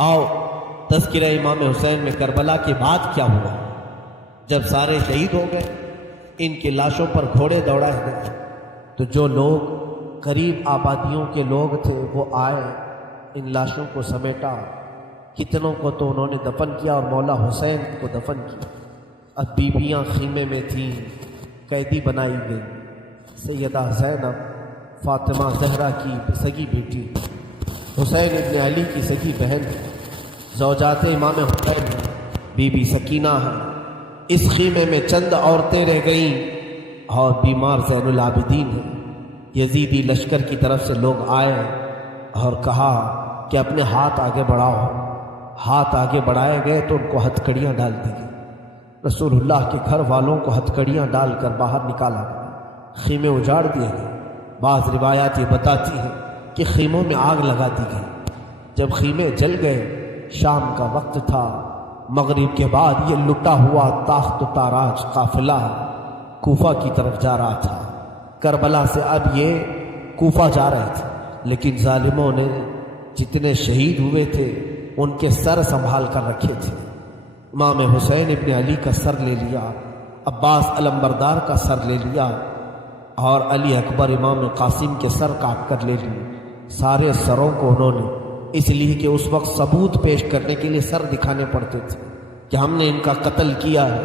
آؤ تذکرہ امام حسین میں کربلا کے بعد کیا ہوا۔ جب سارے شہید ہو گئے، ان کی لاشوں پر گھوڑے دوڑائے گئے، تو جو لوگ قریب آبادیوں کے لوگ تھے وہ آئے، ان لاشوں کو سمیٹا، کتنوں کو تو انہوں نے دفن کیا اور مولا حسین کو دفن کیا۔ اب بیویاں خیمے میں تھیں، قیدی بنائی گئی۔ سیدہ زینب فاطمہ زہرا کی سگی بیٹی، حسین ابن علی کی سگی بہن، زوجات امام حسین بی بی سکینہ ہے۔ اس خیمے میں چند عورتیں رہ گئیں اور بیمار زین العابدین ہیں۔ یزیدی لشکر کی طرف سے لوگ آئے اور کہا کہ اپنے ہاتھ آگے بڑھاؤ۔ ہاتھ آگے بڑھائے گئے تو ان کو ہتھکڑیاں ڈال دی گئی۔ رسول اللہ کے گھر والوں کو ہتھکڑیاں ڈال کر باہر نکالا گیا، خیمے اجاڑ دیے گئے۔ بعض روایات یہ بتاتی ہیں کہ خیموں میں آگ لگا دی گئی۔ جب خیمے جل گئے، شام کا وقت تھا، مغرب کے بعد یہ لٹا ہوا تاخت و تاراج قافلہ کوفہ کی طرف جا رہا تھا۔ کربلا سے اب یہ کوفہ جا رہے تھے، لیکن ظالموں نے جتنے شہید ہوئے تھے ان کے سر سنبھال کر رکھے تھے۔ امام حسین ابن علی کا سر لے لیا، عباس علمبردار کا سر لے لیا، اور علی اکبر امام قاسم کے سر کاٹ کر لے لیے۔ سارے سروں کو انہوں نے، اس لیے کہ اس وقت ثبوت پیش کرنے کے لیے سر دکھانے پڑتے تھے کہ ہم نے ان کا قتل کیا ہے،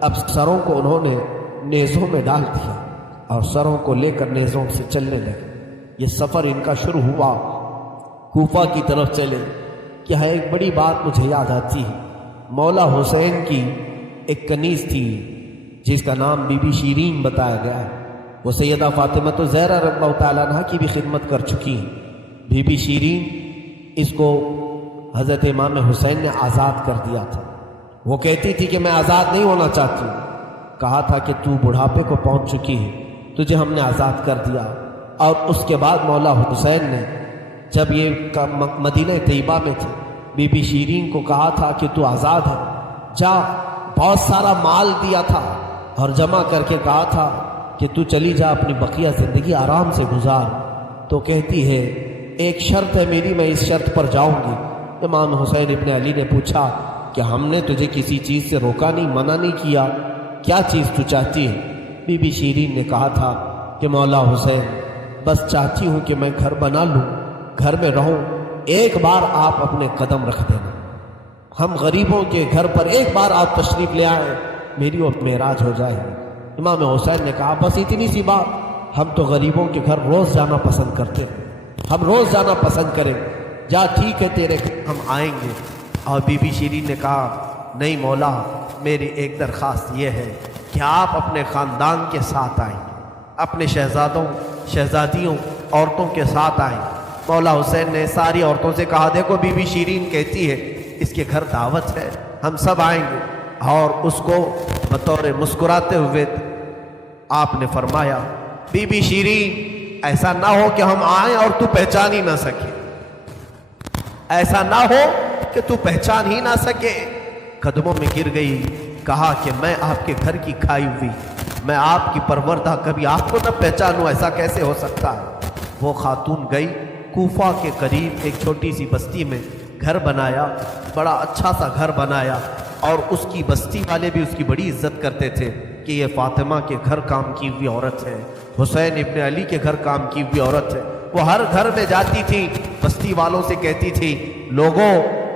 اب سروں کو انہوں نے نیزوں میں ڈال دیا اور سروں کو لے کر نیزوں سے چلنے لگے۔ یہ سفر ان کا شروع ہوا، کوفہ کی طرف چلے۔ کیا ہے، ایک بڑی بات مجھے یاد آتی ہے۔ مولا حسین کی ایک کنیز تھی جس کا نام بی بی شیرین بتایا گیا ہے۔ وہ سیدہ فاطمہ زہرا رضی اللہ تعالیٰ عنہ کی بھی خدمت کر چکی ہیں۔ بی بی شیرین، اس کو حضرت امام حسین نے آزاد کر دیا تھا۔ وہ کہتی تھی کہ میں آزاد نہیں ہونا چاہتی ہوں۔ کہا تھا کہ تو بڑھاپے کو پہنچ چکی ہے، تجھے ہم نے آزاد کر دیا۔ اور اس کے بعد مولا حسین نے جب یہ مدینہ طیبہ میں تھے، بی بی شیرین کو کہا تھا کہ تو آزاد ہے، جا۔ بہت سارا مال دیا تھا اور جمع کر کے کہا تھا کہ تو چلی جا، اپنی بقیہ زندگی آرام سے گزار۔ تو کہتی ہے ایک شرط ہے میری، میں اس شرط پر جاؤں گی۔ امام حسین ابن علی نے پوچھا کہ ہم نے تجھے کسی چیز سے روکا نہیں، منع نہیں کیا، کیا چیز تو چاہتی ہے؟ بی بی شیرین نے کہا تھا کہ مولا حسین، بس چاہتی ہوں کہ میں گھر بنا لوں، گھر میں رہوں، ایک بار آپ اپنے قدم رکھ دینا، ہم غریبوں کے گھر پر ایک بار آپ تشریف لے آئیں، میری وہ معراج ہو جائے گی۔ امام حسین نے کہا بس اتنی سی بات، ہم تو غریبوں کے گھر روز جانا پسند کرتے ہیں، ہم روز جانا پسند کریں، جا ٹھیک ہے تیرے گھر ہم آئیں گے۔ اور بی بی شیرین نے کہا نہیں مولا، میری ایک درخواست یہ ہے کہ آپ اپنے خاندان کے ساتھ آئیں، اپنے شہزادوں شہزادیوں عورتوں کے ساتھ آئیں۔ مولا حسین نے ساری عورتوں سے کہا دیکھو بی بی شیرین کہتی ہے اس کے گھر دعوت ہے، ہم سب آئیں گے۔ اور اس کو بطور مسکراتے ہوئے آپ نے فرمایا بی بی شیرین، ایسا نہ ہو کہ ہم آئیں اور تو پہچان ہی نہ سکے، ایسا نہ ہو کہ تو پہچان ہی نہ سکے۔ قدموں میں گر گئی، کہا کہ میں آپ کے گھر کی کھائی ہوئی، میں آپ کی پروردہ، کبھی آپ کو نہ پہچانوں، ایسا کیسے ہو سکتا ہے؟ وہ خاتون گئی، کوفہ کے قریب ایک چھوٹی سی بستی میں گھر بنایا، بڑا اچھا سا گھر بنایا، اور اس کی بستی والے بھی اس کی بڑی عزت کرتے تھے کہ یہ فاطمہ کے گھر کام کی ہوئی عورت ہے، حسین ابن علی کے گھر کام کی ہوئی عورت ہے۔ وہ ہر گھر میں جاتی تھی، بستی والوں سے کہتی تھی لوگوں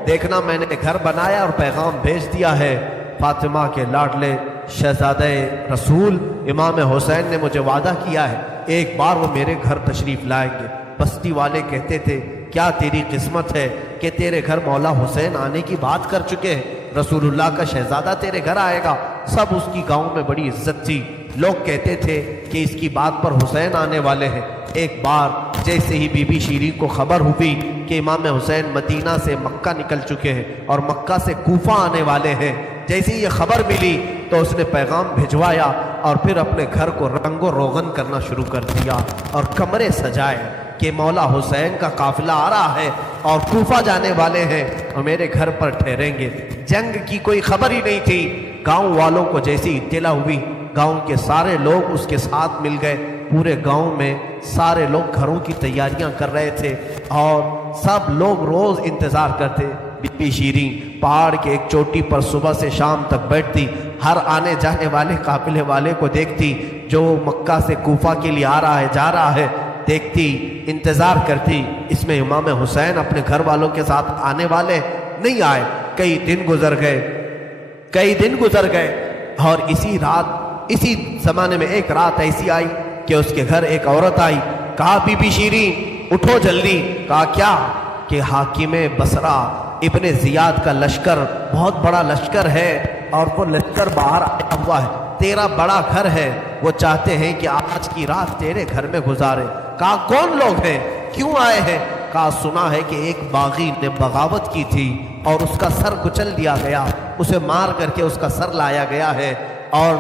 دیکھنا میں نے گھر بنایا اور پیغام بھیج دیا ہے، فاطمہ کے لاڈلے شہزادہ رسول امام حسین نے مجھے وعدہ کیا ہے ایک بار وہ میرے گھر تشریف لائیں گے۔ بستی والے کہتے تھے کیا تیری قسمت ہے کہ تیرے گھر مولا حسین آنے کی بات کر چکے ہیں، رسول اللہ کا شہزادہ تیرے گھر آئے گا۔ سب اس کی گاؤں میں بڑی عزت تھی، لوگ کہتے تھے کہ اس کی بات پر حسین آنے والے ہیں۔ ایک بار جیسے ہی بی بی شیرین کو خبر ہوئی کہ امام حسین مدینہ سے مکہ نکل چکے ہیں اور مکہ سے کوفہ آنے والے ہیں، جیسے یہ خبر ملی تو اس نے پیغام بھجوایا اور پھر اپنے گھر کو رنگ و روغن کرنا شروع کر دیا اور کمرے سجائے کہ مولا حسین کا قافلہ آ رہا ہے اور کوفہ جانے والے ہیں اور میرے گھر پر ٹھہریں گے۔ جنگ کی کوئی خبر ہی نہیں تھی۔ گاؤں والوں کو جیسی اطلاع ہوئی، گاؤں کے سارے لوگ اس کے ساتھ مل گئے۔ پورے گاؤں میں سارے لوگ گھروں کی تیاریاں کر رہے تھے اور سب لوگ روز انتظار کرتے بی بی شیریں پہاڑ کے ایک چوٹی پر صبح سے شام تک بیٹھتی، ہر آنے جانے والے قافلے والے کو دیکھتی، جو مکہ سے کوفہ کے لیے آ رہا ہے جا رہا ہے دیکھتی، انتظار کرتی اس میں امام حسین اپنے گھر والوں کے ساتھ آنے والے نہیں آئے۔ کئی دن گزر گئے اور اسی زمانے میں ایک رات ایسی آئی کہ اس کے گھر ایک عورت آئی، کہا بی بی شیریں اٹھو جلدی۔ کہا کیا؟ کہ حاکم بصرہ ابن زیاد کا لشکر بہت بڑا لشکر ہے اور وہ لشکر باہر آیا ہوا ہے، تیرا بڑا گھر ہے، وہ چاہتے ہیں کہ آج کی رات تیرے گھر میں گزارے۔ کہا کون لوگ ہیں، کیوں آئے ہیں؟ کہا سنا ہے کہ ایک باغی نے بغاوت کی تھی اور اس کا سر کچل دیا گیا، اسے مار کر کے اس کا سر لایا گیا ہے اور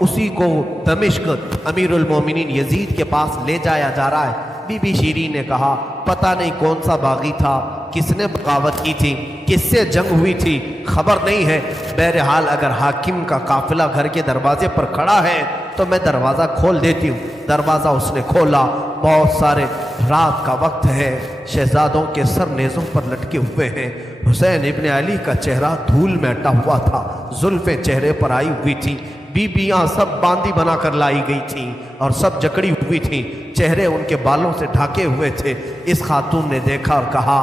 اسی کو دمشق امیر المومنین یزید کے پاس لے جایا جا رہا ہے۔ بی بی شیریں نے کہا پتہ نہیں کون سا باغی تھا، کس نے بغاوت کی تھی، کس سے جنگ ہوئی تھی، خبر نہیں ہے، بہرحال اگر حاکم کا قافلہ گھر کے دروازے پر کھڑا ہے تو میں دروازہ کھول دیتی ہوں۔ دروازہ اس نے کھولا، بہت سارے رات کا وقت ہے، شہزادوں کے سر نیزوں پر لٹکے ہوئے ہیں، حسین ابن علی کا چہرہ دھول میں اٹا ہوا تھا، زلفیں چہرے پر آئی ہوئی تھی، بیبیاں سب باندی بنا کر لائی گئی تھیں اور سب جکڑی ہوئی تھیں، چہرے ان کے بالوں سے ڈھاکے ہوئے تھے۔ اس خاتون نے دیکھا اور کہا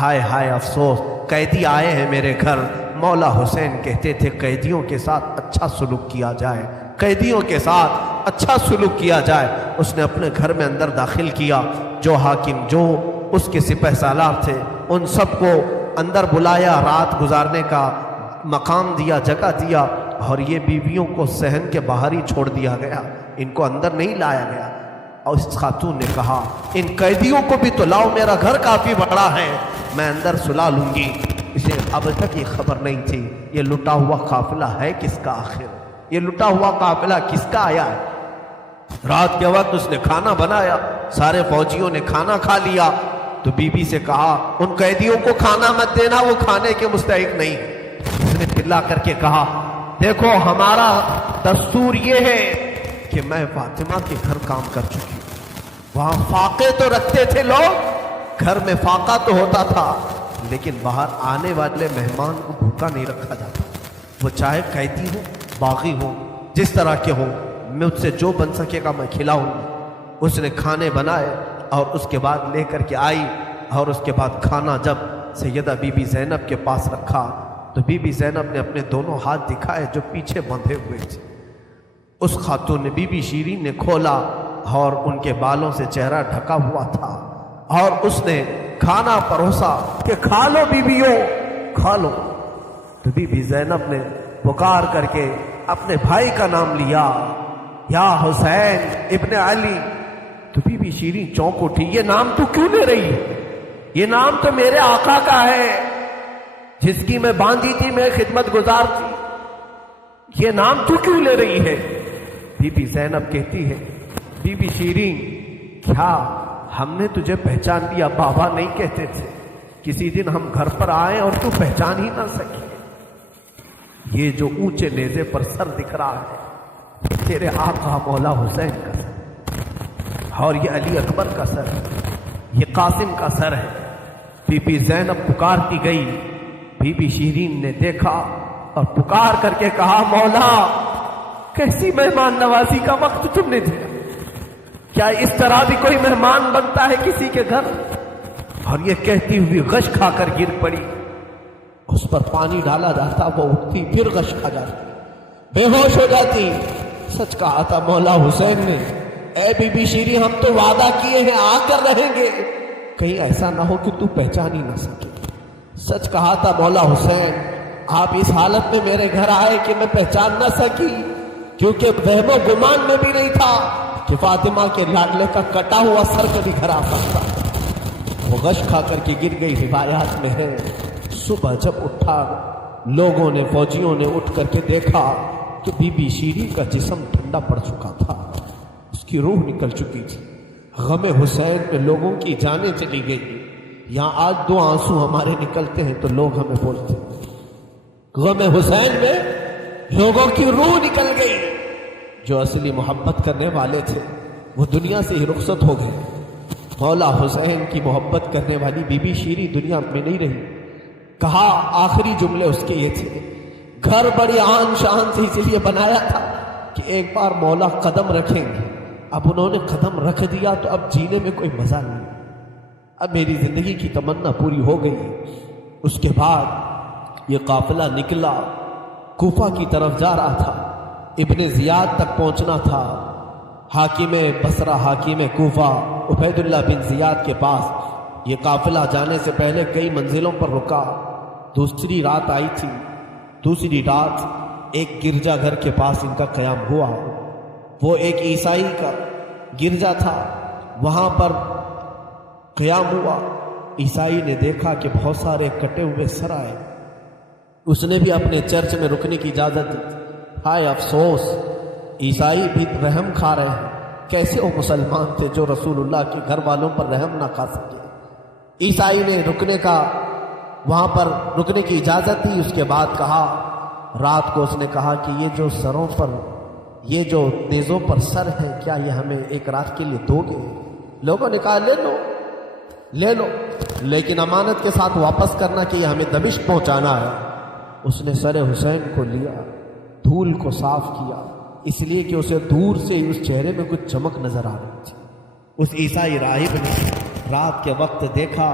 ہائے ہائے افسوس، قیدی آئے ہیں میرے گھر۔ مولا حسین کہتے تھے قیدیوں کے ساتھ اچھا سلوک کیا جائے، قیدیوں کے ساتھ اچھا سلوک کیا جائے۔ اس نے اپنے گھر میں اندر داخل کیا، جو حاکم جو اس کے سپہ سالار تھے ان سب کو اندر بلایا، رات گزارنے کا مقام دیا، جگہ دیا، اور یہ بیویوں کو صحن کے باہر ہی چھوڑ دیا گیا، ان کو اندر نہیں لایا گیا۔ اور اس خاتون نے کہا ان قیدیوں کو بھی تو لاؤ، میرا گھر کافی بڑا ہے، میں اندر سلا لوں گی۔ اسے اب تک یہ خبر نہیں تھی یہ لٹا ہوا قافلہ ہے کس کا، آخر یہ لٹا ہوا قافلہ کس کا آیا ہے۔ رات کے وقت اس نے کھانا بنایا، سارے فوجیوں نے کھانا کھا لیا، تو بی بی سے کہا ان قیدیوں کو کھانا مت دینا، وہ کھانے کے مستحق نہیں۔ اس نے چلا کر کے کہا دیکھو ہمارا دستور یہ ہے کہ میں فاطمہ کے گھر کام کر چکی ہوں، وہاں فاقے تو رکھتے تھے لوگ، گھر میں فاقہ تو ہوتا تھا، لیکن باہر آنے والے مہمان کو بھوکا نہیں رکھا جاتا، وہ چاہے قیدی ہو، باغی ہو، جس طرح کے ہو، مجھ سے جو بن سکے گا میں کھلاؤں۔ اس نے کھانے بنائے اور اس کے بعد لے کر کے آئی، اور اس کے بعد کھانا جب سیدہ بی بی زینب کے پاس رکھا تو بی بی زینب نے اپنے دونوں ہاتھ دکھائے جو پیچھے بندھے ہوئے تھے۔ اس خاتون نے بی بی شیریں نے کھولا اور ان کے بالوں سے چہرہ ڈھکا ہوا تھا، اور اس نے کھانا پروسا کہ کھا لو بیویوں، کھا لو۔ تو بی بی زینب نے پکار کر کے اپنے بھائی کا نام لیا، یا حسین ابن علی۔ تو بی بی شیریں چونک اٹھی، یہ نام تو کیوں لے رہی ہے؟ یہ نام تو میرے آقا کا ہے جس کی میں باندھی تھی، میں خدمت گزار تھی، یہ نام تو کیوں لے رہی ہے؟ بی بی زینب کہتی ہے بی بی شیریں کیا ہم نے تجھے پہچان لیا؟ بابا نہیں کہتے تھے، کسی دن ہم گھر پر آئے اور تو پہچان ہی نہ سکی۔ یہ جو اونچے نیزے پر سر دکھ رہا ہے تیرے آقا مولا حسین کا سر، اور یہ علی اکبر کا سر ہے، یہ قاسم کا سر ہے۔ بی بی زینب پکارتی گئی، بی بی شیریں نے دیکھا اور پکار کر کے کہا مولا کیسی مہمان نوازی کا وقت تم نے دیا، کیا اس طرح بھی کوئی مہمان بنتا ہے کسی کے گھر؟ اور یہ کہتی ہوئی غش کھا کر گر پڑی، اس پر پانی ڈالا جاتا، وہ اٹھتی پھر غش کھا جاتی، بے ہوش ہو جاتی۔ سچ کہا تھا مولا حسین نے، اے بی بی شیریں ہم تو وعدہ کیے ہیں آ کر رہیں گے، کہیں ایسا نہ ہو کہ تو پہچان ہی نہ سکے۔ سچ کہا تھا مولا حسین، آپ اس حالت میں میرے گھر آئے کہ میں پہچان نہ سکی، کیونکہ وہم و گمان میں بھی نہیں تھا کہ فاطمہ کے لاڈلے کا کٹا ہوا سر کبھی گھر آ سکتا۔ وہ غش کھا کر کے گر گئی، روایات میں ہے۔ صبح جب اٹھا لوگوں نے، فوجیوں نے اٹھ کر کے دیکھا کہ بی بی شیریں کا جسم ٹھنڈا پڑ چکا تھا، اس کی روح نکل چکی تھی۔ غم حسین میں لوگوں کی جانیں چلی گئی۔ یہاں آج دو آنسو ہمارے نکلتے ہیں تو لوگ ہمیں بولتے ہیں، غم حسین میں لوگوں کی روح نکل گئی۔ جو اصلی محبت کرنے والے تھے وہ دنیا سے ہی رخصت ہو گئے۔ مولا حسین کی محبت کرنے والی بی بی شیریں دنیا میں نہیں رہی، کہا آخری جملے اس کے یہ تھے، گھر بڑی آن شان سے اس لیے بنایا تھا کہ ایک بار مولا قدم رکھیں گے، اب انہوں نے قدم رکھ دیا تو اب جینے میں کوئی مزہ نہیں، اب میری زندگی کی تمنا پوری ہو گئی۔ اس کے بعد یہ قافلہ نکلا، کوفہ کی طرف جا رہا تھا، ابن زیاد تک پہنچنا تھا۔ حاکم بصرہ، حاکم کوفہ عبید اللہ بن زیاد کے پاس یہ قافلہ جانے سے پہلے کئی منزلوں پر رکا۔ دوسری رات آئی تھی، دوسری رات ایک گرجا گھر کے پاس ان کا قیام ہوا۔ وہ ایک عیسائی کا گرجا تھا، وہاں پر قیام ہوا۔ عیسائی نے دیکھا کہ بہت سارے کٹے ہوئے سر آئے، اس نے بھی اپنے چرچ میں رکنے کی اجازت دی۔ ہائے افسوس، عیسائی بھی رحم کھا رہے ہیں، کیسے وہ مسلمان تھے جو رسول اللہ کے گھر والوں پر رحم نہ کھا سکے۔ عیسائی نے وہاں پر رکنے کی اجازت دی۔ اس کے بعد کہا، رات کو اس نے کہا کہ یہ جو سروں پر، یہ جو نیزوں پر سر ہے، کیا یہ ہمیں ایک رات کے لیے دو گے؟ لوگوں نے کہا لے لو، لیکن امانت کے ساتھ واپس کرنا کہ یہ ہمیں دمشق پہنچانا ہے۔ اس نے سر حسین کو لیا، دھول کو صاف کیا، اس لیے کہ اسے دور سے اس چہرے میں کچھ چمک نظر آ رہی تھی۔ اس عیسائی راہب نے رات کے وقت دیکھا،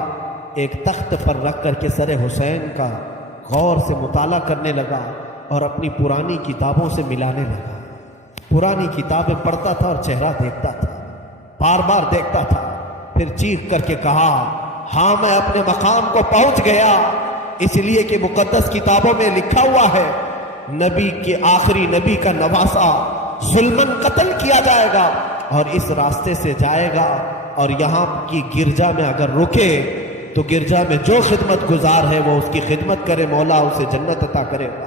ایک تخت پر رکھ کر کے سر حسین کا غور سے مطالعہ کرنے لگا اور اپنی پرانی کتابوں سے ملانے لگا۔ پرانی کتابیں پڑھتا تھا اور چہرہ دیکھتا تھا، بار بار دیکھتا تھا، پھر چیخ کر کے کہا، ہاں میں اپنے مقام کو پہنچ گیا، اس لیے کہ مقدس کتابوں میں لکھا ہوا ہے نبی کے آخری نبی کا نواسا ظلماً قتل کیا جائے گا اور اس راستے سے جائے گا، اور یہاں کی گرجا میں اگر رکے تو گرجا میں جو خدمت گزار ہے وہ اس کی خدمت کرے، مولا اسے جنت عطا کرے گا۔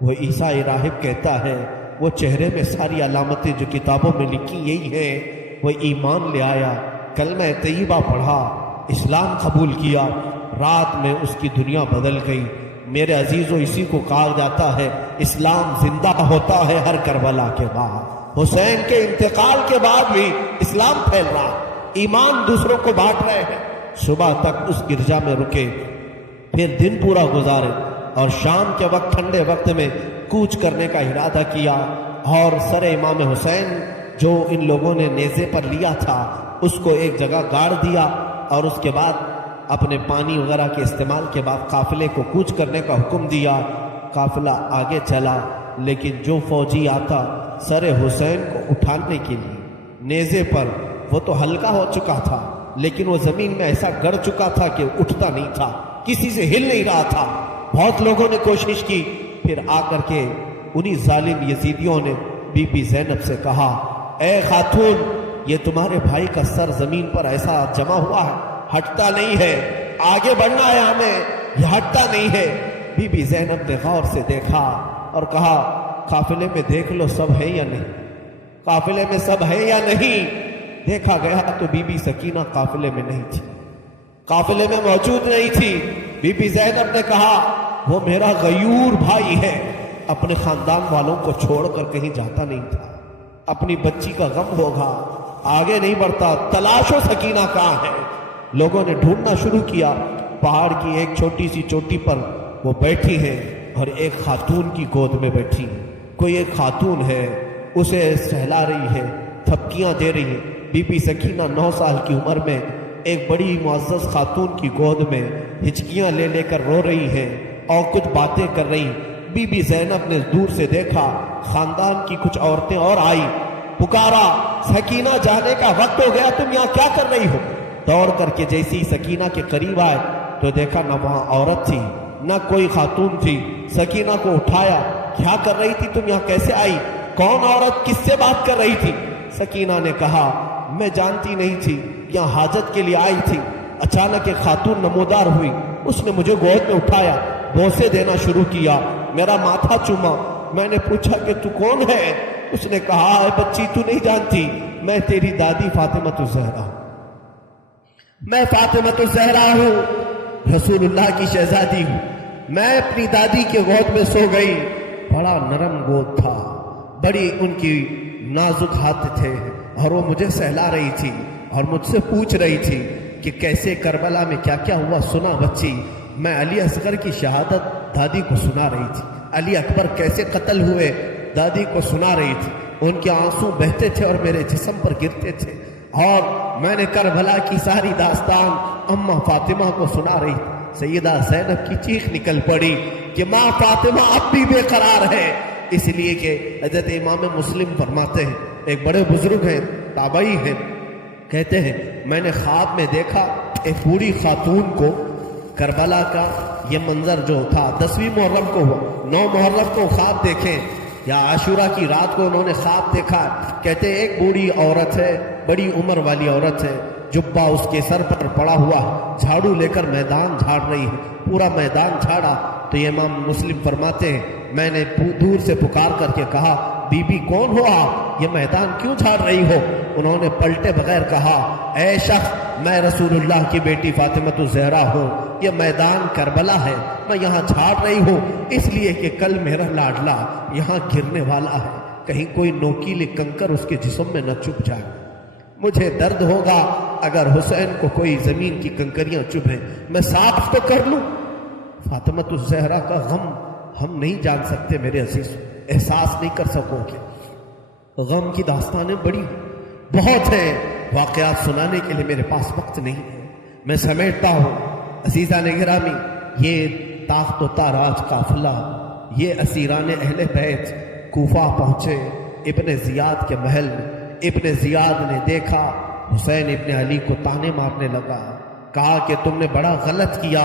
وہ عیسائی راہب کہتا ہے، وہ چہرے میں ساری علامتیں جو کتابوں میں لکھی یہی ہیں۔ وہ ایمان لے آیا، کلمہ طیبہ پڑھا، اسلام قبول کیا، رات میں اس کی دنیا بدل گئی۔ میرے عزیزوں، اسی کو کہا جاتا ہے اسلام زندہ ہوتا ہے ہر کربلا کے بعد۔ حسین کے انتقال کے بعد بھی اسلام پھیل رہا، ایمان دوسروں کو بانٹ رہے ہیں۔ صبح تک اس گرجا میں رکے، پھر دن پورا گزارے اور شام کے وقت ٹھنڈے وقت میں کوچ کرنے کا ارادہ کیا، اور سر امام حسین جو ان لوگوں نے نیزے پر لیا تھا اس کو ایک جگہ گاڑ دیا، اور اس کے بعد اپنے پانی وغیرہ کے استعمال کے بعد قافلے کو کوچ کرنے کا حکم دیا۔ قافلہ آگے چلا، لیکن جو فوجی آتا سر حسین کو اٹھانے کے لیے نیزے پر، وہ تو ہلکا ہو چکا تھا لیکن وہ زمین میں ایسا گڑ چکا تھا کہ اٹھتا نہیں تھا، کسی سے ہل نہیں رہا تھا۔ بہت لوگوں نے کوشش کی، پھر آ کر کے انہی ظالم یزیدیوں نے بی بی زینب سے کہا، اے خاتون، یہ تمہارے بھائی کا سر زمین پر ایسا جمع ہوا ہے، ہٹتا نہیں ہے، آگے بڑھنا ہے ہمیں، یہ ہٹتا نہیں ہے۔ بی بی زینب نے غور سے دیکھا اور کہا، قافلے میں دیکھ لو سب ہے یا نہیں، قافلے میں سب ہے یا نہیں۔ دیکھا گیا تو بی بی سکینہ قافلے میں نہیں تھی، قافلے میں موجود نہیں تھی۔ بی بی زینب نے کہا، وہ میرا غیور بھائی ہے، اپنے خاندان والوں کو چھوڑ کر کہیں جاتا نہیں تھا، اپنی بچی کا غم ہوگا، آگے نہیں بڑھتا، تلاشو سکینہ کہاں ہے۔ لوگوں نے ڈھونڈنا شروع کیا، پہاڑ کی ایک چھوٹی سی چوٹی پر وہ بیٹھی ہیں اور ایک خاتون کی گود میں بیٹھی ہیں۔ کوئی ایک خاتون ہے، اسے سہلا رہی ہے، تھپکیاں دے رہی ہے۔ بی بی سکینہ 9 سال کی عمر میں ایک بڑی معزز خاتون کی گود میں ہچکیاں لے لے کر رو رہی ہے اور کچھ باتیں کر رہی۔ بی بی زینب نے دور سے دیکھا، خاندان کی کچھ عورتیں اور آئی، پکارا، سکینہ جانے کا وقت ہو گیا، تم یہاں کیا کر رہی ہو؟ دوڑ کر کے جیسی سکینہ کے قریب آئے تو دیکھا نہ وہاں عورت تھی نہ کوئی خاتون تھی۔ سکینہ کو اٹھایا، کیا کر رہی تھی تم یہاں، کیسے آئی، کون عورت کس سے بات کر رہی تھی؟ سکینہ نے کہا، میں جانتی نہیں تھی، یہاں حاجت کے لیے آئی تھی، اچانک ایک خاتون نمودار ہوئی، اس نے مجھے گود میں اٹھایا، بوسے دینا شروع کیا، میرا ماتھا چوما۔ میں نے پوچھا کہ تو کون ہے؟ اس نے کہا، اے بچی، تو نہیں جانتی، میں تیری دادی فاطمۃ الزہرا ہوں، میں فاطمۃ الزہرا ہوں، رسول اللہ کی شہزادی ہوں۔ میں اپنی دادی کے گود میں سو گئی، بڑا نرم گود تھا، بڑی ان کی نازک ہاتھ تھے، اور وہ مجھے سہلا رہی تھی اور مجھ سے پوچھ رہی تھی کہ کیسے کربلا میں کیا کیا ہوا، سنا بچی؟ میں علی اصغر کی شہادت دادی کو سنا رہی تھی، علی اکبر کیسے قتل ہوئے دادی کو سنا رہی تھی، ان کے آنسو بہتے تھے اور میرے جسم پر گرتے تھے، اور میں نے کربلا کی ساری داستان اماں فاطمہ کو سنا رہی تھی۔ سیدہ زینب کی چیخ نکل پڑی کہ ماں فاطمہ اب بھی بے قرار ہے، اس لیے کہ حضرت امام مسلم فرماتے ہیں، ایک بڑے بزرگ ہیں، تابعی ہیں، کہتے ہیں میں نے خواب میں دیکھا ایک بوڑھی خاتون کو، کربلا کا یہ منظر جو تھا 10ویں محرم کو ہوا، 9 محرم کو خواب دیکھیں یا عاشورہ کی رات کو انہوں نے خواب دیکھا، کہتے ہیں ایک بوڑھی عورت ہے، بڑی عمر والی عورت ہے، جبہ اس کے سر پر پڑا ہوا ہے، جھاڑو لے کر میدان جھاڑ رہی ہے، پورا میدان جھاڑا۔ تو یہ امام مسلم فرماتے ہیں میں نے دور سے پکار کر کے کہا بی بی کون ہو آپ، یہ میدان کیوں جھاڑ رہی ہو؟ انہوں نے پلٹے بغیر کہا اے شخص میں رسول اللہ کی بیٹی فاطمۃ الزہرا ہوں، یہ میدان کربلا ہے، میں یہاں جھاڑ رہی ہوں اس لیے کہ کل میرا لاڈلا یہاں گرنے والا ہے، کہیں کوئی نوکیلے کنکر اس کے جسم میں نہ چبھ جائے، مجھے درد ہوگا اگر حسین کو کوئی زمین کی کنکریاں چبھیں، میں صاف تو کر لوں۔ فاطمۃ الزہرا کا غم ہم نہیں جان سکتے میرے عزیز، احساس نہیں کر سکو گے، غم کی داستانیں بڑی بہت ہیں، واقعات سنانے کے لیے میرے پاس وقت نہیں ہے، میں سمیٹتا ہوں۔ عزیزان گرامی، یہ تاخت و تاراج قافلہ، یہ اسیران اہل بیت کوفہ پہنچے، ابن زیاد کے محل میں۔ ابن زیاد نے دیکھا حسین ابن علی کو تانے مارنے لگا، کہا کہ تم نے بڑا غلط کیا،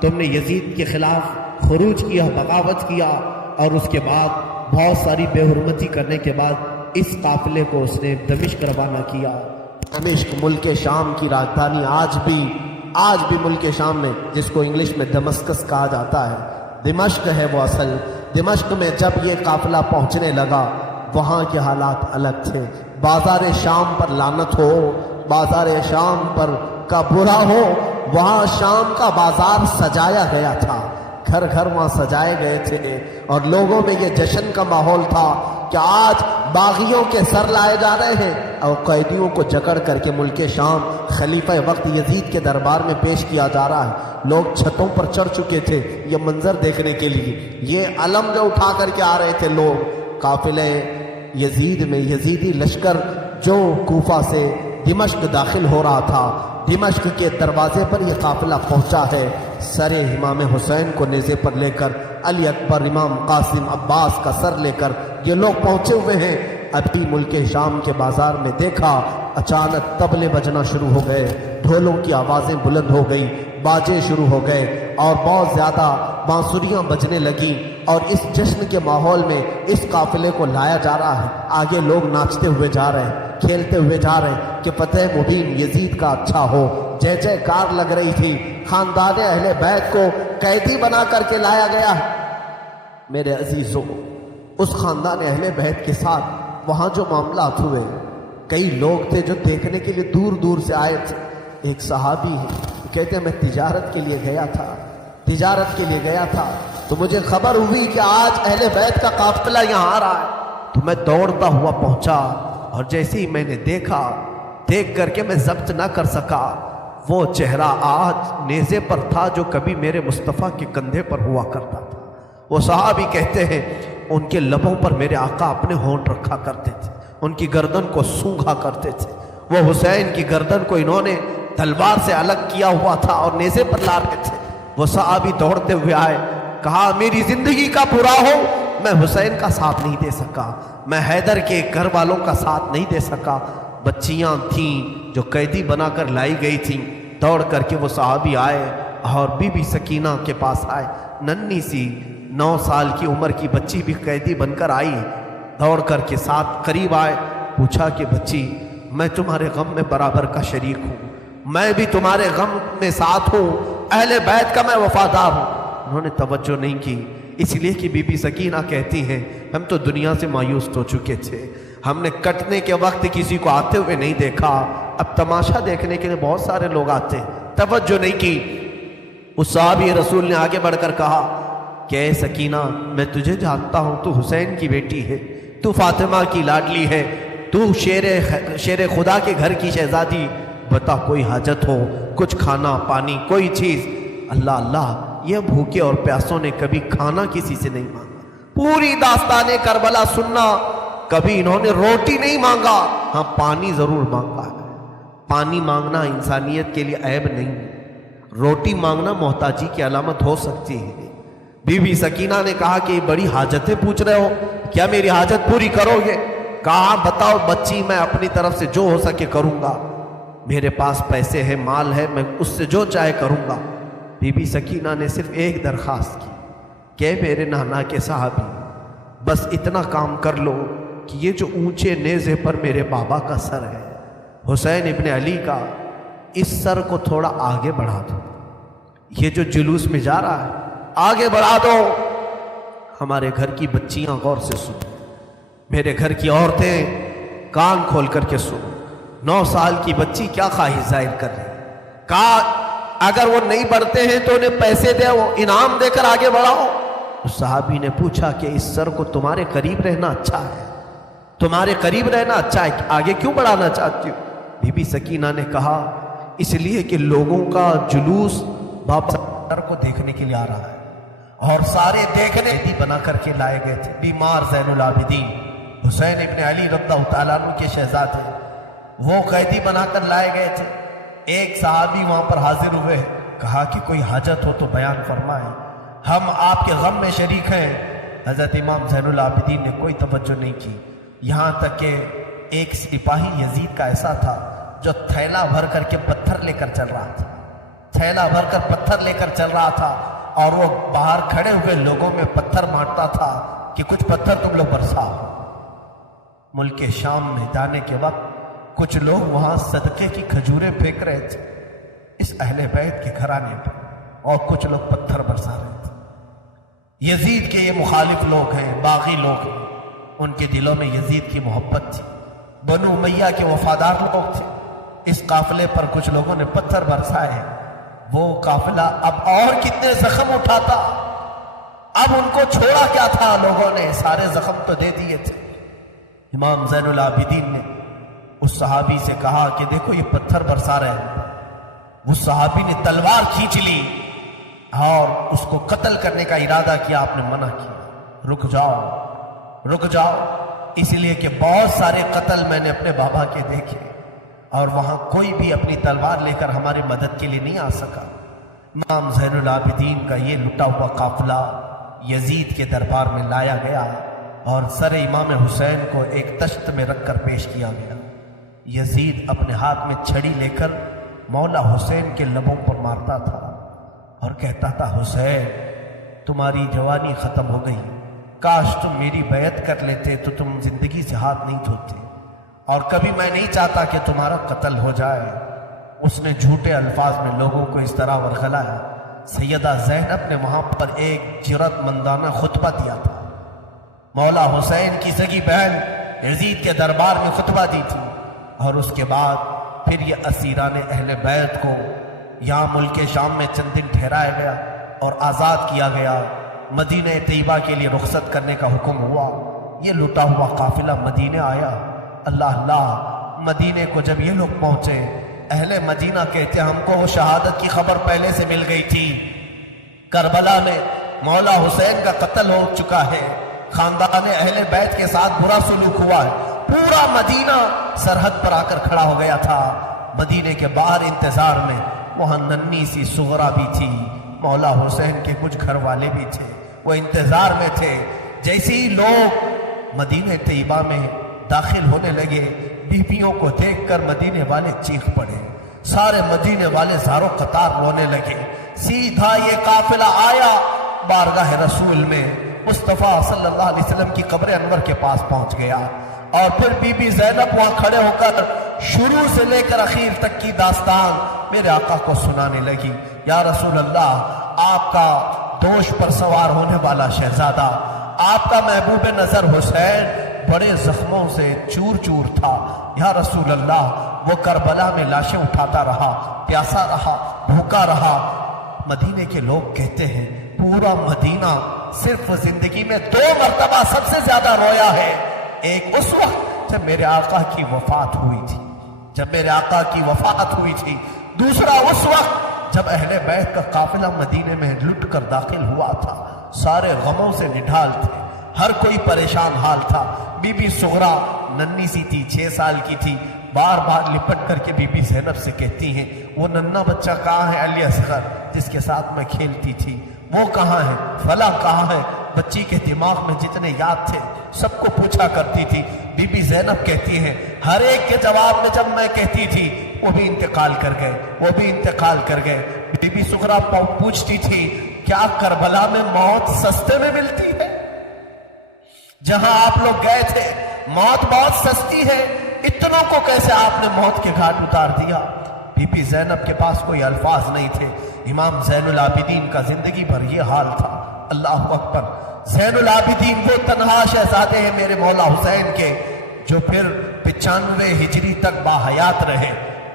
تم نے یزید کے خلاف خروج کیا، بغاوت کیا، اور اس کے بعد بہت ساری بے حرمتی کرنے کے بعد اس قافلے کو اس نے دمشق روانہ کیا۔ دمشق ملک شام کی راجدھانی آج بھی ملک شام میں، جس کو انگلش میں دمسکس کہا جاتا ہے، دمشق ہے وہ اصل۔ دمشق میں جب یہ قافلہ پہنچنے لگا وہاں کے حالات الگ تھے، بازار شام پر لعنت ہو، بازار شام پر کا برا ہو، وہاں شام کا بازار سجایا گیا تھا، گھر گھر وہاں سجائے گئے تھے، اور لوگوں میں یہ جشن کا ماحول تھا کہ آج باغیوں کے سر لائے جا رہے ہیں اور قیدیوں کو جکڑ کر کے ملک شام خلیفہ وقت یزید کے دربار میں پیش کیا جا رہا ہے۔ لوگ چھتوں پر چڑھ چکے تھے یہ منظر دیکھنے کے لیے، یہ علم جو اٹھا کر کے آ رہے تھے لوگ قافلے یزید میں، یزیدی لشکر جو کوفہ سے دمشق داخل ہو رہا تھا، دمشق کے دروازے پر یہ قافلہ پہنچا ہے، سر امام حسین کو نیزے پر لے کر، علی اکبر، امام قاسم، عباس کا سر لے کر یہ لوگ پہنچے ہوئے ہیں۔ ابھی ملک شام کے بازار میں دیکھا اچانک طبلے بجنا شروع ہو گئے، ڈھولوں کی آوازیں بلند ہو گئی، باجے شروع ہو گئے اور بہت زیادہ بانسریاں بجنے لگیں، اور اس جشن کے ماحول میں اس قافلے کو لایا جا رہا ہے۔ آگے لوگ ناچتے ہوئے جا رہے ہیں، کھیلتے ہوئے جا رہے ہیں کہ فتح مبین یزید کا اچھا ہو، جے جے کار لگ رہی تھی۔ خاندان اہل بیت کو قیدی بنا کر کے لایا گیا ہے۔ میرے عزیزوں، اس خاندان اہل بیت کے ساتھ وہاں جو معاملات ہوئے، کئی لوگ تھے جو دیکھنے کے لیے دور دور سے آئے تھے۔ ایک صحابی ہے، کہتے ہیں میں تجارت کے لیے گیا تھا تو مجھے خبر ہوئی کہ آج اہل بیت کا قافلہ یہاں آ رہا ہے، تو میں دوڑتا ہوا پہنچا، اور جیسے ہی میں نے دیکھ کر کے میں ضبط نہ کر سکا، وہ چہرہ آج نیزے پر تھا جو کبھی میرے مصطفیٰ کے کندھے پر ہوا کرتا تھا۔ وہ صحابی کہتے ہیں ان کے لبوں پر میرے آقا اپنے ہونٹ رکھا کرتے تھے، ان کی گردن کو سونگھا کرتے تھے۔ وہ حسین کی گردن کو انہوں نے تلوار سے الگ کیا ہوا تھا اور نیزے پر لا رہے تھے۔ وہ صحابی دوڑتے ہوئے آئے، کہا میری زندگی کا برا ہو، میں حسین کا ساتھ نہیں دے سکا، میں حیدر کے گھر والوں کا ساتھ نہیں دے سکا۔ بچیاں تھیں جو قیدی بنا کر لائی گئی تھیں، دوڑ کر کے وہ صحابی آئے اور بی بی سکینہ کے پاس آئے، ننھی سی 9 سال کی عمر کی بچی بھی قیدی بن کر آئی، دوڑ کر کے ساتھ قریب آئے، پوچھا کہ بچی میں تمہارے غم میں برابر کا شریک ہوں، میں بھی تمہارے غم میں ساتھ ہوں، اہل بیت کا میں وفادار ہوں۔ انہوں نے توجہ نہیں کی، اس لیے کہ بی بی سکینہ کہتی ہیں ہم تو دنیا سے مایوس ہو چکے تھے، ہم نے کٹنے کے وقت کسی کو آتے ہوئے نہیں دیکھا، اب تماشا دیکھنے کے لیے بہت سارے لوگ آتے ہیں، توجہ نہیں کی۔ اس صحابی رسول نے آگے بڑھ کر کہا کہ اے سکینہ میں تجھے جانتا ہوں، تو حسین کی بیٹی ہے، تو فاطمہ کی لاڈلی ہے، تو شیر خدا کے گھر کی شہزادی، بتا کوئی حاجت ہو، کچھ کھانا پانی کوئی چیز۔ اللہ اللہ، یہ بھوکے اور پیاسوں نے کبھی کھانا کسی سے نہیں مانگا۔ پوری داستان کربلا سننا، کبھی انہوں نے روٹی نہیں مانگا، ہاں پانی ضرور مانگا ہے۔ پانی مانگنا انسانیت کے لیے عیب نہیں، روٹی مانگنا محتاجی کی علامت ہو سکتی ہے۔ بی بی سکینہ نے کہا کہ بڑی حاجتیں پوچھ رہے ہو، کیا میری حاجت پوری کرو گے؟ کہا بتاؤ بچی، میں اپنی طرف سے جو ہو سکے کروں گا، میرے پاس پیسے ہیں، مال ہے، میں اس سے جو چاہے کروں گا۔ بی بی سکینہ نے صرف ایک درخواست کی کہ میرے نانا کے صحابی، بس اتنا کام کر لو کہ یہ جو اونچے نیزے پر میرے بابا کا سر ہے، حسین ابن علی کا، اس سر کو تھوڑا آگے بڑھا دو، یہ جو جلوس میں جا رہا ہے آگے بڑھا دو۔ ہمارے گھر کی بچیاں غور سے سنو، میرے گھر کی عورتیں کان کھول کر کے سنو، 9 سال کی بچی کیا خواہش ظاہر کر رہی ہے؟ کہا اگر وہ نہیں بڑھتے ہیں تو انہیں پیسے دے، وہ انعام دے کر آگے بڑھاؤ۔ اس صحابی نے پوچھا کہ اس سر کو تمہارے قریب رہنا اچھا ہے، تمہارے قریب رہنا اچھا ہے، آگے کیوں بڑھانا چاہتی ہو؟ بی بی سکینہ نے کہا اس لیے کہ لوگوں کا جلوس بابا سر کو دیکھنے کے لیے آ رہا ہے، اور سارے دیکھنے قیدی بنا کر کے لائے گئے تھے۔ بیمار زین العابدین حسین ابن علی رضی اللہ تعالیٰ عنہ کے شہزادے، وہ قیدی بنا کر لائے گئے تھے۔ ایک صحابی وہاں پر حاضر ہوئے، کہا کہ کوئی حاجت ہو تو بیان فرمائیں، ہم آپ کے غم میں شریک ہیں۔ حضرت امام زین العابدین نے کوئی توجہ نہیں کی، یہاں تک کہ ایک سپاہی یزید کا ایسا تھا جو تھیلا بھر کر کے پتھر لے کر چل رہا تھا، تھیلا بھر کر پتھر لے کر چل رہا تھا، اور وہ باہر کھڑے ہوئے لوگوں میں پتھر مارتا تھا کہ کچھ پتھر تم لوگ برساؤ۔ ملک شام میں جانے کے وقت کچھ لوگ وہاں صدقے کی کھجوریں پھینک رہے تھے اس اہل بیت کے گھرانے پہ، اور کچھ لوگ پتھر برسا رہے تھے۔ یزید کے یہ مخالف لوگ ہیں، باغی لوگ ہیں، ان کے دلوں میں یزید کی محبت تھی، بنو امیہ کے وفادار لوگ تھے۔ اس قافلے پر کچھ لوگوں نے پتھر برسائے، وہ قافلہ اب اور کتنے زخم اٹھاتا، اب ان کو چھوڑا کیا تھا لوگوں نے، سارے زخم تو دے دیے تھے۔ امام زین العابدین نے اس صحابی سے کہا کہ دیکھو یہ پتھر برسا رہے ہیں۔ اس صحابی نے تلوار کھینچ لی اور اس کو قتل کرنے کا ارادہ کیا، آپ نے منع کیا، رک جاؤ رک جاؤ، اس لیے کہ بہت سارے قتل میں نے اپنے بابا کے دیکھے، اور وہاں کوئی بھی اپنی تلوار لے کر ہماری مدد کے لیے نہیں آ سکا۔ امام زین العابدین کا یہ لٹا ہوا قافلہ یزید کے دربار میں لایا گیا، اور سر امام حسین کو ایک تشت میں رکھ کر پیش کیا گیا۔ یزید اپنے ہاتھ میں چھڑی لے کر مولا حسین کے لبوں پر مارتا تھا اور کہتا تھا حسین تمہاری جوانی ختم ہو گئی، کاش تم میری بیعت کر لیتے تو تم زندگی سے ہاتھ نہیں دھوتے، اور کبھی میں نہیں چاہتا کہ تمہارا قتل ہو جائے۔ اس نے جھوٹے الفاظ میں لوگوں کو اس طرح ورغلایا۔ سیدہ زینب نے وہاں پر ایک جرأت مندانہ خطبہ دیا تھا، مولا حسین کی سگی بہن یزید کے دربار میں خطبہ دی تھی، اور اس کے بعد پھر یہ اسیران اہل بیت کو یہاں ملک شام میں چند دن ٹھہرایا گیا اور آزاد کیا گیا، مدینہ طیبہ کے لیے رخصت کرنے کا حکم ہوا۔ یہ لٹا ہوا قافلہ مدینہ آیا۔ اللہ اللہ، مدینے کو جب یہ لوگ پہنچے، اہل مدینہ کہتے ہم کو وہ شہادت کی خبر پہلے سے مل گئی تھی، کربلا میں مولا حسین کا قتل ہو چکا ہے، خاندان اہل بیت کے ساتھ برا سلوک ہوا ہے۔ پورا مدینہ سرحد پر آ کر کھڑا ہو گیا تھا۔ مدینے کے باہر انتظار میں وہاں ننھی سی سغرا بھی تھی، مولا حسین کے کچھ گھر والے بھی تھے، وہ انتظار میں تھے۔ جیسے ہی لوگ مدینہ طیبہ میں داخل ہونے لگے، بیویوں کو دیکھ کر مدینے والے چیخ پڑے، سارے مدینے والے زاروں قطار رونے لگے۔ سیدھا یہ قافلہ آیا بارگاہ رسول میں، مصطفیٰ صلی اللہ علیہ وسلم کی قبر انور کے پاس پہنچ گیا، اور پھر بی بی زینب وہاں کھڑے ہو کر شروع سے لے کر اخیر تک کی داستان میرے آقا کو سنانے لگی۔ یا رسول اللہ، آپ کا دوش پر سوار ہونے والا شہزادہ، آپ کا محبوب نظر حسین بڑے زخموں سے چور چور تھا۔ یا رسول اللہ، وہ کربلا میں لاشیں اٹھاتا رہا، پیاسا رہا، بھوکا رہا۔ مدینے کے لوگ کہتے ہیں پورا مدینہ صرف زندگی میں 2 مرتبہ سب سے زیادہ رویا ہے، ایک اس وقت جب میرے آقا کی وفات ہوئی تھی، دوسرا اس وقت جب اہل بیت کا قافلہ مدینے میں لٹ کر داخل ہوا تھا، سارے غموں سے نڈھال تھے، ہر کوئی پریشان حال تھا۔ بی بی سغرا ننھی سی تھی، 6 سال کی تھی، بار بار لپٹ کر کے بی بی زینب سے کہتی ہیں وہ ننھا بچہ کہاں ہے علی اصغر جس کے ساتھ میں کھیلتی تھی، وہ کہاں ہے، فلاں کہاں ہے۔ بچی کے دماغ میں جتنے یاد تھے سب کو پوچھا کرتی تھی۔ بی بی زینب کہتی ہیں ہر ایک کے جواب میں جب میں کہتی تھی وہ بھی انتقال کر گئے، وہ بھی انتقال کر گئے۔ بی بی سغرا پوچھتی تھی کیا کربلا میں موت سستے میں ملتی ہے؟ جہاں آپ لوگ گئے تھے موت بہت سستی ہے، اتنوں کو کیسے آپ نے موت کے گھاٹ اتار دیا؟ بی بی زینب کے پاس کوئی الفاظ نہیں تھے۔ امام زین العابدین کا زندگی بھر یہ حال تھا۔ اللہ اکبر! زین العابدین وہ تنہا شہزادے ہیں میرے مولا حسین کے جو پھر 95 ہجری تک باحیات رہے۔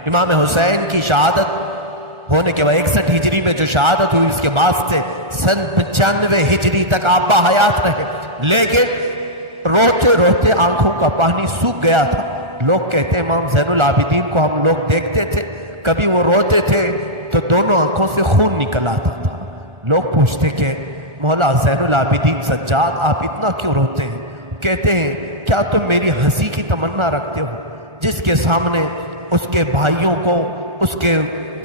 امام حسین کی شہادت ہونے کے بعد 61 ہجری میں جو شہادت ہوئی اس کے بعد سے سن 95 ہجری تک آپ باحیات رہے، لیکن روتے روتے آنکھوں کا پانی سوکھ گیا تھا۔ لوگ کہتے ہیں امام زین العابدین کو ہم لوگ دیکھتے تھے، کبھی وہ روتے تھے تو دونوں آنکھوں سے خون نکل آتا تھا۔ لوگ پوچھتے کہ مولا زین العابدین سجاد آپ اتنا کیوں روتے ہیں؟ کہتے ہیں کیا تم میری ہنسی کی تمنا رکھتے ہو جس کے سامنے اس کے بھائیوں کو، اس کے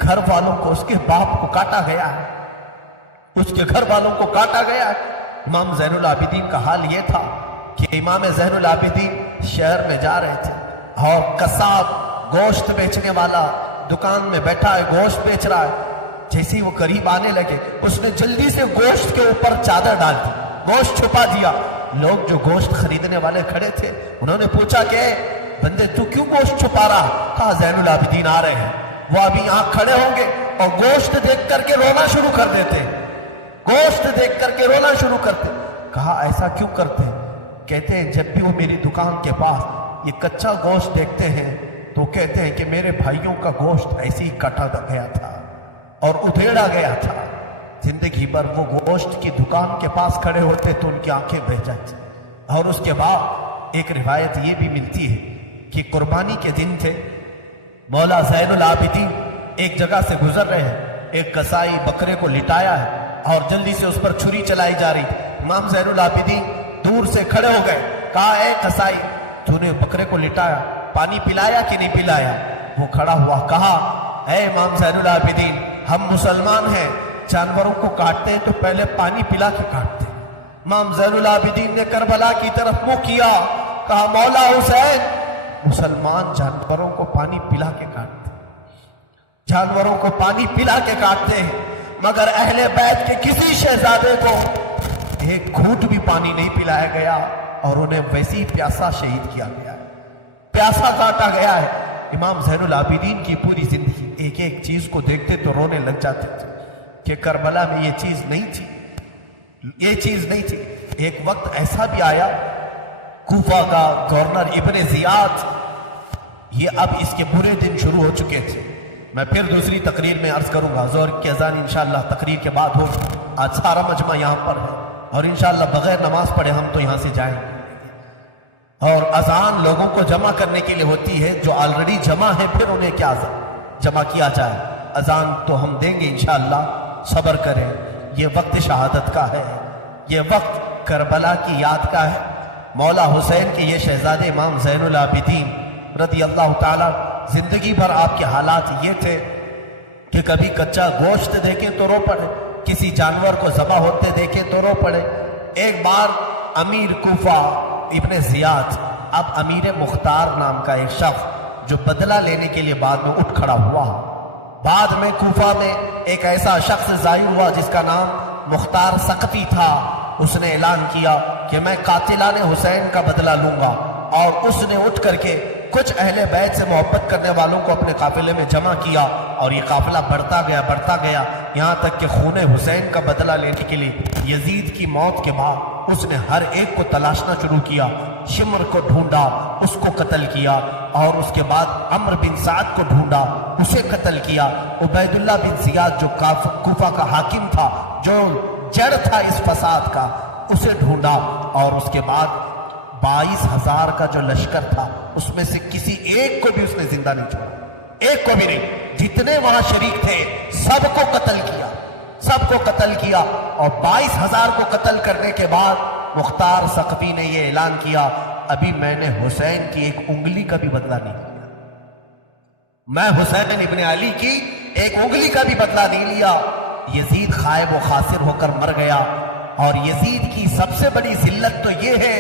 گھر والوں کو، اس کے باپ کو کاٹا گیا ہے، اس کے گھر والوں کو کاٹا گیا ہے۔ امام زین العابدین کا حال یہ تھا کہ امام زین العابدین شہر میں جا رہے تھے اور قصاب گوشت بیچنے والا دکان میں بیٹھا ہے، گوشت بیچ رہا ہے۔ جیسے وہ قریب آنے لگے اس نے جلدی سے گوشت کے اوپر چادر ڈال دی، گوشت چھپا دیا۔ لوگ جو گوشت خریدنے والے کھڑے تھے انہوں نے پوچھا کہ بندے تو کیوں گوشت چھپا رہا؟ کہا زین العابدین آ رہے ہیں، وہ ابھی یہاں کھڑے ہوں گے اور گوشت دیکھ کر کے رونا شروع کر دیتے، گوشت دیکھ کر کے رونا شروع کرتے۔ کہا ایسا کیوں کرتے؟ کہتے ہیں جب بھی وہ میری دکان کے پاس یہ کچا گوشت دیکھتے ہیں تو کہتے ہیں کہ میرے بھائیوں کا گوشت ایسے ہی کاٹا گیا تھا اور ادھیڑا گیا تھا۔ زندگی بھر وہ گوشت کی دکان کے پاس کھڑے ہوتے تو ان کی آنکھیں بہہ جاتی۔ اور اس کے بعد ایک روایت یہ بھی ملتی ہے کہ قربانی کے دن تھے، مولا زین العابدین ایک جگہ سے گزر رہے ہیں، ایک قصائی بکرے کو لٹایا ہے اور جلدی سے اس پر چھری چلائی جا رہی تھی۔ امام زین العابدین دور سے کھڑے ہو گئے، کہا اے قصائی تو نے بکرے کو لٹایا، پانی پلایا کہ نہیں پلایا؟ وہ کھڑا ہوا، کہا اے امام زین العابدین ہم مسلمان ہیں، جانوروں کو کاٹتے ہیں تو پہلے پانی پلا کے کاٹتے ہیں۔ امام زین العابدین نے کربلا کی طرف منہ کیا، کہا مولا حسین مسلمان جانوروں کو پانی پلا کے کاٹتے ہیں، جانوروں کو پانی پلا کے کاٹتے ہیں، مگر اہل بیت کے کسی شہزادے کو ایک گھونٹ بھی پانی نہیں پلایا گیا اور انہیں ویسے ہی پیاسا شہید کیا گیا ہے، پیاسا کاٹا گیا ہے۔ امام زین العابدین کی پوری زندگی ایک ایک چیز کو دیکھتے تو رونے لگ جاتے تھے کہ کربلا میں یہ چیز نہیں تھی، یہ چیز نہیں تھی۔ ایک وقت ایسا بھی آیا، کوفہ کا گورنر ابن زیاد، یہ اب اس کے برے دن شروع ہو چکے تھے۔ میں پھر دوسری تقریر میں عرض کروں گا، ظہر کی اذان انشاءاللہ تقریر کے بعد ہو، آج سارا مجمع یہاں پر ہے اور انشاءاللہ بغیر نماز پڑھے ہم تو یہاں سے جائیں گے۔ اور اذان لوگوں کو جمع کرنے کے لیے ہوتی ہے، جو آلریڈی جمع ہے پھر انہیں کیا جمع کیا جائے۔ اذان تو ہم دیں گے انشاءاللہ، صبر کریں، یہ وقت شہادت کا ہے، یہ وقت کربلا کی یاد کا ہے۔ مولا حسین کے یہ شہزادے امام زین العابدین رضی اللہ تعالی، زندگی بھر آپ کے حالات یہ تھے کہ کبھی کچا گوشت دیکھیں تو رو پڑے، کسی جانور کو ذبح ہوتے دیکھیں تو رو پڑے۔ ایک بار امیر کوفہ ابن زیاد، اب امیر مختار نام کا ایک شخص جو بدلہ لینے کے لیے بعد میں اٹھ کھڑا ہوا، بعد میں کوفہ میں ایک ایسا شخص ظاہر ہوا جس کا نام مختار سقفی تھا، اس نے اعلان کیا کہ میں قاتلان حسین کا بدلہ لوں گا، اور اس نے اٹھ کر کے کچھ اہل بیت سے محبت کرنے والوں کو اپنے قافلے میں جمع کیا اور یہ قافلہ بڑھتا گیا یہاں تک کہ خون حسین کا بدلہ لینے کے لیے یزید کی موت کے بعد اس نے ہر ایک کو تلاشنا شروع کیا، شمر کو ڈھونڈا، اس کو قتل کیا، اور اس کے بعد عمرو بن سعد کو ڈھونڈا، اسے قتل کیا، عبید اللہ بن زیاد جو کوفہ کا حاکم تھا، جو جڑ تھا اس فساد کا، اسے ڈھونڈا، اور اس کے بعد 22,000 کا جو لشکر تھا اس میں سے کسی ایک کو بھی اس نے زندہ نہیں چھوڑا، ایک کو بھی نہیں. جتنے وہاں شریک تھے سب کو قتل کیا, سب کو قتل کیا. اور 22,000 کو قتل کرنے کے بعد مختار ثقفی نے یہ اعلان کیا, ابھی میں نے حسین کی ایک انگلی کا بھی بدلہ نہیں لیا, میں حسین ابن علی کی ایک انگلی کا بھی بدلہ نہیں لیا. یزید خائب و خاسر ہو کر مر گیا. اور یزید کی سب سے بڑی ذلت تو یہ ہے,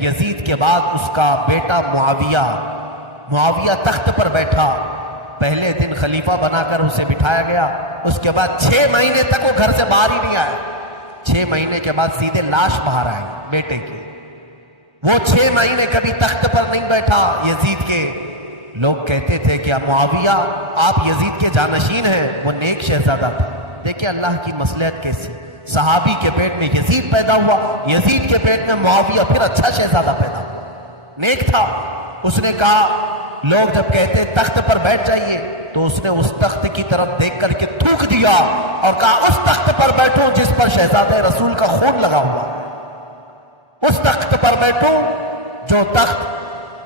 یزید کے بعد اس کا بیٹا معاویہ تخت پر بیٹھا. پہلے دن خلیفہ بنا کر اسے بٹھایا گیا, اس کے بعد 6 مہینے تک وہ گھر سے باہر ہی نہیں آیا. 6 مہینے کے بعد سیدھے لاش باہر آئی بیٹے کی. وہ 6 مہینے کبھی تخت پر نہیں بیٹھا یزید کے. لوگ کہتے تھے کہ معاویہ آپ یزید کے جانشین ہیں, وہ نیک شہزادہ تھا. دیکھیں اللہ کی مصلحت کیسی, صحابی کے پیٹ میں یزید پیدا ہوا, یزید کے پیٹ میں معاویہ, پھر اچھا شہزادہ پیدا ہوا, نیک تھا. اس نے کہا, لوگ جب کہتے تخت پر بیٹھ جائیے, تو اس نے اس تخت کی طرف دیکھ کر کے تھوک دیا اور کہا اس تخت پر بیٹھوں جس پر شہزادہ رسول کا خون لگا ہوا, اس تخت پر بیٹھوں جو تخت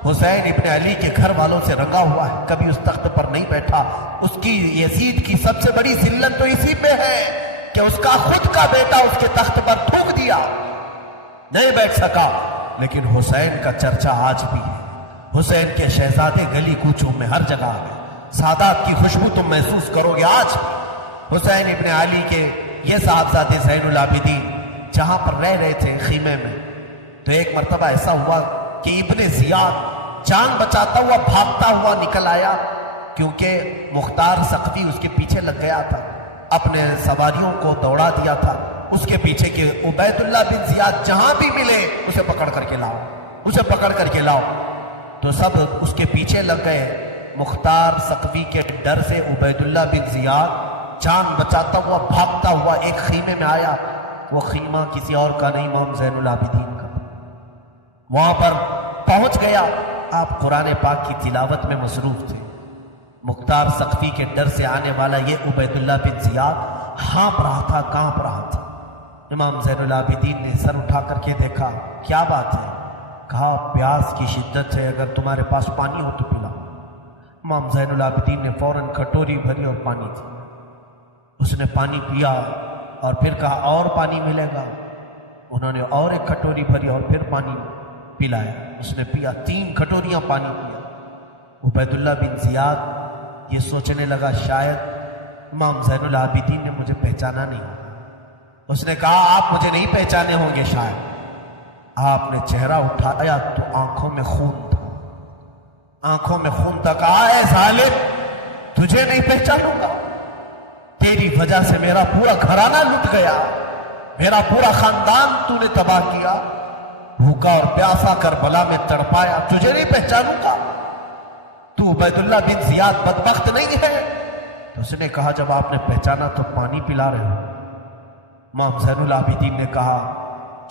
حسین ابن علی کے گھر والوں سے رنگا ہوا ہے. کبھی اس تخت پر نہیں بیٹھا. اس کی یزید کی سب سے بڑی ذلت تو اسی پہ ہے کہ اس کا خود کا بیٹا اس کے تخت پر تھوک دیا, نہیں بیٹھ سکا. لیکن حسین کا چرچا آج بھی ہے. حسین کے شہزادے گلی کوچوں میں ہر جگہ آ گئے. سادات کی خوشبو تم محسوس کرو گے آج. حسین ابن علی کے یہ صاحبزادے زین العابدین جہاں پر رہ رہے تھے خیمے میں, تو ایک مرتبہ ایسا ہوا کہ ابن زیاد جان بچاتا ہوا بھاگتا ہوا نکل آیا, کیونکہ مختار ثقفی اس کے پیچھے لگ گیا تھا, اپنے سواریوں کو دوڑا دیا تھا اس کے پیچھے. کہ عبید اللہ بن زیاد جہاں بھی ملے اسے پکڑ کر کے لاؤ, اسے پکڑ کر کے لاؤ. تو سب اس کے پیچھے لگ گئے. مختار ثقفی کے ڈر سے عبید اللہ بن زیاد جان بچاتا ہوا بھاگتا ہوا ایک خیمے میں آیا. وہ خیمہ کسی اور کا نہیں, امام زین العابدین کا. وہاں پر پہنچ گیا. آپ قرآن پاک کی تلاوت میں مصروف تھے. مختار ثقفی کے ڈر سے آنے والا یہ عبید اللہ بن زیاد ہانپ رہا تھا, کانپ رہا تھا. امام زین العابدین نے سر اٹھا کر کے دیکھا, کیا بات ہے؟ کہا پیاس کی شدت ہے, اگر تمہارے پاس پانی ہو تو پلاؤ. امام زین العابدین نے فوراً کٹوری بھری اور پانی تھی. اس نے پانی پیا اور پھر کہا اور پانی ملے گا. انہوں نے اور ایک کٹوری بھری اور پھر پانی پلایا. اس نے پیا, 3 کٹوریاں پانی پیا. عبید اللہ بن زیاد یہ سوچنے لگا شاید امام زین العابدین نے مجھے پہچانا نہیں. اس نے کہا آپ مجھے نہیں پہچانے ہوں گے شاید. آپ نے چہرہ اٹھایا تو آنکھوں میں خون تھا, آنکھوں میں خون تھا. کہا اے ظالم, تجھے نہیں پہچانوں گا, تیری وجہ سے میرا پورا گھرانہ لٹ گیا, میرا پورا خاندان تو نے تباہ کیا, بھوکا اور پیاسا کربلا میں تڑپایا, تجھے نہیں پہچانوں گا, تو عبید اللہ بن زیاد بدبخت نہیں ہے. تو اس نے کہا جب آپ نے پہچانا تو پانی پلا رہے ہو. امام زین العابدین نے کہا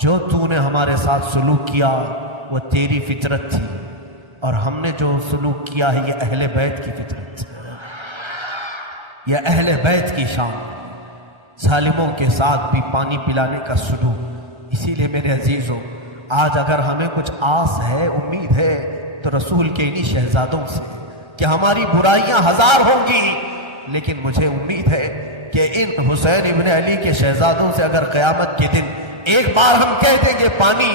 جو تو نے ہمارے ساتھ سلوک کیا وہ تیری فطرت تھی, اور ہم نے جو سلوک کیا ہے یہ اہل بیت کی فطرت تھی, یہ اہل بیت کی شان. ظالموں کے ساتھ بھی پانی پلانے کا سلوک. اسی لیے میرے عزیزوں, آج اگر ہمیں کچھ آس ہے, امید ہے, تو رسول کے انہی شہزادوں سے کہ ہماری برائیاں 1000 ہوں گی, لیکن مجھے امید ہے کہ ان حسین ابن علی کے شہزادوں سے اگر قیامت کے دن ایک بار ہم کہہ دیں گے پانی,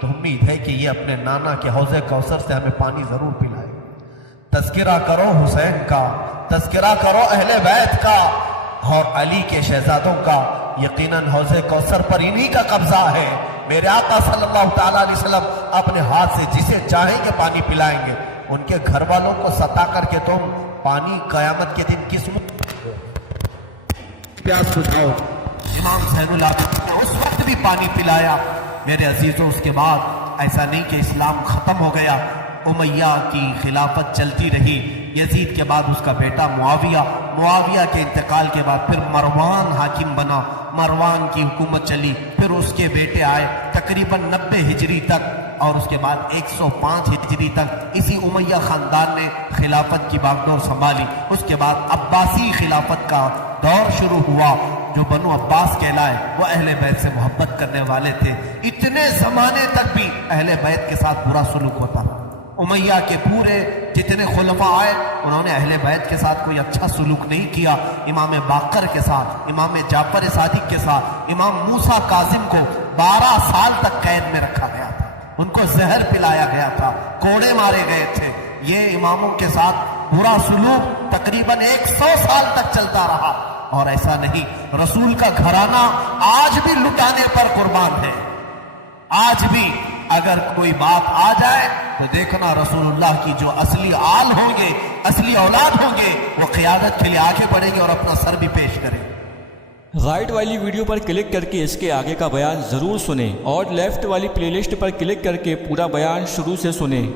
تو امید ہے کہ یہ اپنے نانا کے حوض کوثر سے ہمیں پانی ضرور پلائے. تذکرہ کرو حسین کا, تذکرہ کرو اہل بیت کا اور علی کے شہزادوں کا. یقیناً حوض کوثر پر انہی کا قبضہ ہے. میرے آقا صلی اللہ تعالیٰ علیہ وسلم اپنے ہاتھ سے جسے چاہیں گے پانی پلائیں گے. ان کے گھر والوں کو ستا کر کے تم پانی قیامت کے دن کس پیاس بجھاؤ. امام زین العابدین نے اس وقت بھی پانی پلایا. میرے عزیزوں, اس کے بعد ایسا نہیں کہ اسلام ختم ہو گیا. امیہ کی خلافت چلتی رہی. یزید کے بعد اس کا بیٹا معاویہ کے انتقال کے بعد پھر مروان حاکم بنا. مروان کی حکومت چلی. پھر اس کے بیٹے آئے تقریباً 90 ہجری تک, اور اس کے بعد 105 ہجری تک اسی امیہ خاندان نے خلافت کی باغڈور سنبھالی. اس کے بعد عباسی خلافت کا دور شروع ہوا. جو بنو عباس کہلائے وہ اہل بیت سے محبت کرنے والے تھے. اتنے زمانے تک بھی اہل بیت کے ساتھ برا سلوک ہوتا. امیہ کے پورے جتنے خلفاء آئے انہوں نے اہل بیت کے ساتھ کوئی اچھا سلوک نہیں کیا. امام باقر کے ساتھ، امام جعفر صادق کے ساتھ، امام موسیٰ کاظم کو 12 سال تک قید میں رکھا گیا تھا، ان کو زہر پلایا گیا تھا، کوڑے مارے گئے تھے. یہ اماموں کے ساتھ برا سلوک تقریباً 100 سال تک چلتا رہا. اور ایسا نہیں، رسول کا گھرانہ آج بھی لٹانے پر قربان ہے. آج بھی اگر کوئی بات آ جائے تو دیکھنا رسول اللہ کی جو اصلی آل ہوں گے، اصلی اولاد ہوں گے، وہ قیادت کے لیے آگے بڑھیں گے اور اپنا سر بھی پیش کریں گے. رائٹ والی ویڈیو پر کلک کر کے اس کے آگے کا بیان ضرور سنیں اور لیفٹ والی پلے لسٹ پر کلک کر کے پورا بیان شروع سے سنیں.